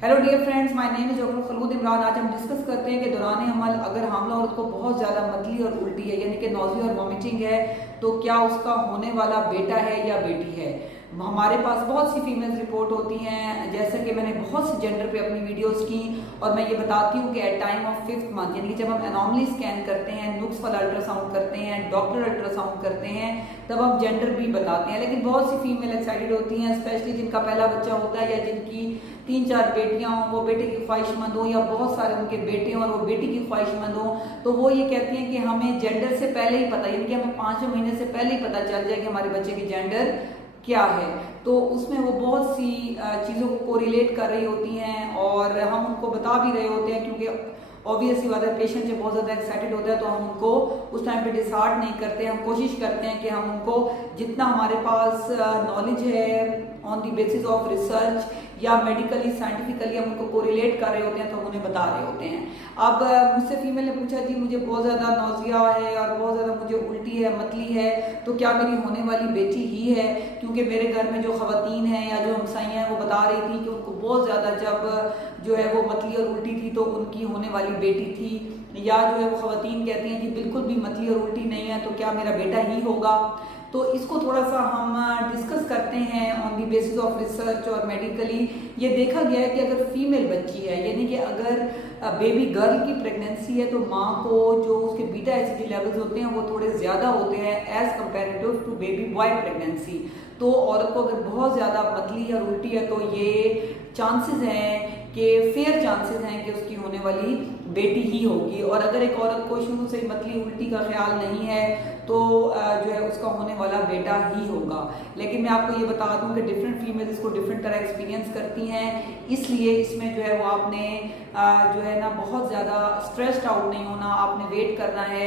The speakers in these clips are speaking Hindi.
Hello dear friends, my name is doctor Khalood Imran. आज हम डिस्कस करते हैं कि दौरान हमल अगर हामला औरत को बहुत ज़्यादा मतली और उल्टी है, यानी कि नौज़ी और वॉमिटिंग है, तो क्या उसका होने वाला बेटा है या बेटी है। हमारे पास बहुत सी फीमेल्स रिपोर्ट होती हैं, जैसे कि मैंने बहुत से जेंडर पे अपनी वीडियोस की, और मैं ये बताती हूँ कि eight time of 5th month, यानी कि जब हम एनॉमली स्कैन करते हैं, नुक्स वाला अल्ट्रासाउंड करते हैं, डॉक्टर अल्ट्रासाउंड करते हैं, तब हम जेंडर भी बताते हैं। लेकिन बहुत सी फीमेल एक्साइटेड होती हैं, स्पेशली जिनका पहला बच्चा होता है या जिनकी 3-4 बेटियां हों, वो बेटे की ख्वाहिशमंद हो, या बहुत सारे उनके बेटे हों और वो बेटी की ख्वाहिशमंद हो, तो वो ये कहती हैं कि हमें जेंडर से पहले ही पता, यानी कि हमें 5वें महीने से पहले ही पता चल जाए कि हमारे बच्चे की जेंडर क्या है। तो उसमें वो बहुत सी चीज़ों को कोरिलेट कर रही होती हैं और हम उनको बता भी रहे होते हैं, क्योंकि ऑब्वियसली बात है, पेशेंट जब बहुत ज़्यादा एक्साइटेड होता है तो हम उनको उस टाइम पे डिसहार्ट नहीं करते। हम कोशिश करते हैं कि हम उनको जितना हमारे पास नॉलेज है on the basis of research या मेडिकली साइंटिफिकली हम उनको कोरिलेट कर रहे होते हैं, तो हम उन्हें बता रहे होते हैं। अब मुझसे फीमेल ने पूछा, जी मुझे बहुत ज़्यादा नौजिया है और बहुत ज़्यादा मुझे उल्टी है, मतली है, तो क्या मेरी होने वाली बेटी ही है। क्योंकि मेरे घर में जो ख़वातीन हैं या जो हमसाइयाँ हैं वो बता रही थी कि उनको बहुत ज़्यादा जब जो है वो मतली और उल्टी थी तो उनकी होने वाली बेटी थी, या जो है वो ख़वातीन कहती हैं कि बिल्कुल भी मतली और उल्टी नहीं है, तो क्या मेरा बेटा ही होगा। तो इसको थोड़ा सा हम डिस्कस करते हैं on the basis of research और मेडिकली। ये देखा गया है कि अगर फीमेल बच्ची है, यानी कि अगर बेबी गर्ल की प्रेगनेंसी है, तो माँ को जो उसके बीटा एसिडी लेवल्स होते हैं वो थोड़े ज़्यादा होते हैं as comparative to baby boy pregnancy. तो औरत को अगर बहुत ज़्यादा पतली और उल्टी है तो ये चांसेस हैं कि फेयर चांसेस हैं कि उसकी होने वाली बेटी ही होगी। और अगर एक औरत को शुरू से मतली उल्टी का ख्याल नहीं है तो जो है उसका होने वाला बेटा ही होगा। लेकिन मैं आपको ये बता दूं कि डिफरेंट फीमेल्स इसको डिफरेंट तरह एक्सपीरियंस करती हैं, इसलिए इसमें जो है वो आपने जो है ना बहुत ज़्यादा स्ट्रेस्ड आउट नहीं होना। आपने वेट करना है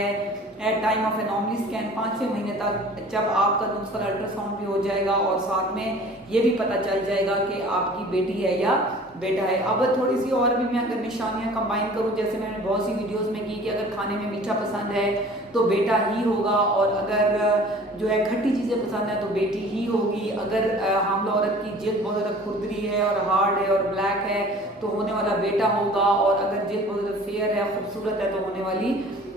at time of anomaly scan 5वें महीने तक, जब आपका दूसरा अल्ट्रासाउंड भी हो जाएगा और साथ में ये भी पता चल जाएगा कि आपकी बेटी है या बेटा है। अब थोड़ी सी और भी मैं अगर निशानियां कंबाइन करूं, जैसे मैंने बहुत सी वीडियोस में की कि अगर खाने में मीठा पसंद है तो बेटा ही होगा, और अगर जो है खट्टी चीज़ें पसंद है तो बेटी ही होगी। अगर हामला औरत की जिल्द बहुत ज़्यादा खुरदरी है और हार्ड है और ब्लैक है तो होने वाला बेटा होगा, और अगर जिल्द बहुत ज़्यादा फेयर है, खूबसूरत है, तो होने वाली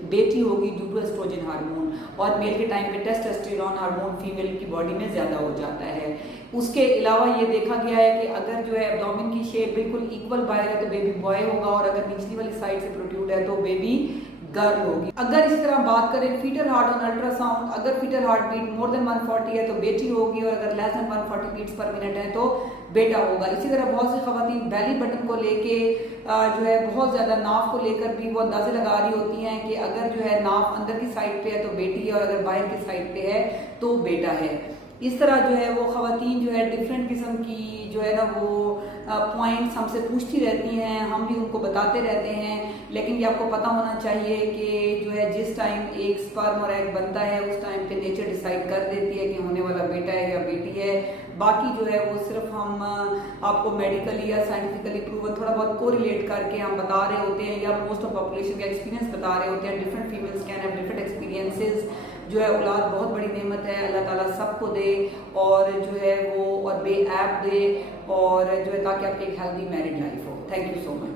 बेटी होगी ड्यू टू एस्ट्रोजन हार्मोन। और मेल के टाइम पे टेस्टोस्टेरोन हार्मोन फीमेल की बॉडी में ज़्यादा हो जाता है। उसके अलावा ये देखा गया है कि अगर जो है एब्डोमेन की शेप बिल्कुल इक्वल बाहर है तो बेबी बॉय होगा, और अगर निचली वाली साइड से प्रोट्रूड है तो बेबी गर्ल होगी। अगर इस तरह बात करें फीटल हार्ट ऑन अल्ट्रासाउंड, अगर foetal heart beat more than 140 है तो बेटी होगी, और अगर less than 140 beats per minute है तो बेटा होगा। इसी तरह बहुत सी खवातीन बेली बटन को लेके जो है बहुत ज़्यादा नाफ को लेकर भी वो अंदाजे लगा रही होती हैं कि अगर जो है नाफ अंदर की साइड पे है तो बेटी है, और अगर बाहर की साइड पे है तो बेटा है। इस तरह जो है वो खवातीन जो है डिफरेंट किस्म की जो है ना वो पॉइंट्स हमसे पूछती रहती हैं, हम भी उनको बताते रहते हैं। लेकिन ये आपको पता होना चाहिए कि जो है जिस टाइम एक स्पर्म और एग बनता है उस टाइम पे नेचर डिसाइड कर देती है कि होने वाला बेटा है या बेटी है। बाकी जो है वो सिर्फ हम आपको मेडिकली या साइंटिफिकली प्रूवन थोड़ा बहुत कोरिलेट करके हम बता रहे होते हैं, या मोस्ट ऑफ पॉपुलेशन का एक्सपीरियंस बता रहे होते हैं। Different females can have different experiences. जो है औलाद बहुत बड़ी नेमत है, अल्लाह ताला सबको दे, और जो है वो और बेऐब दे, और जो है ताकि आपकी एक हेल्दी मैरिड लाइफ हो। Thank you so much.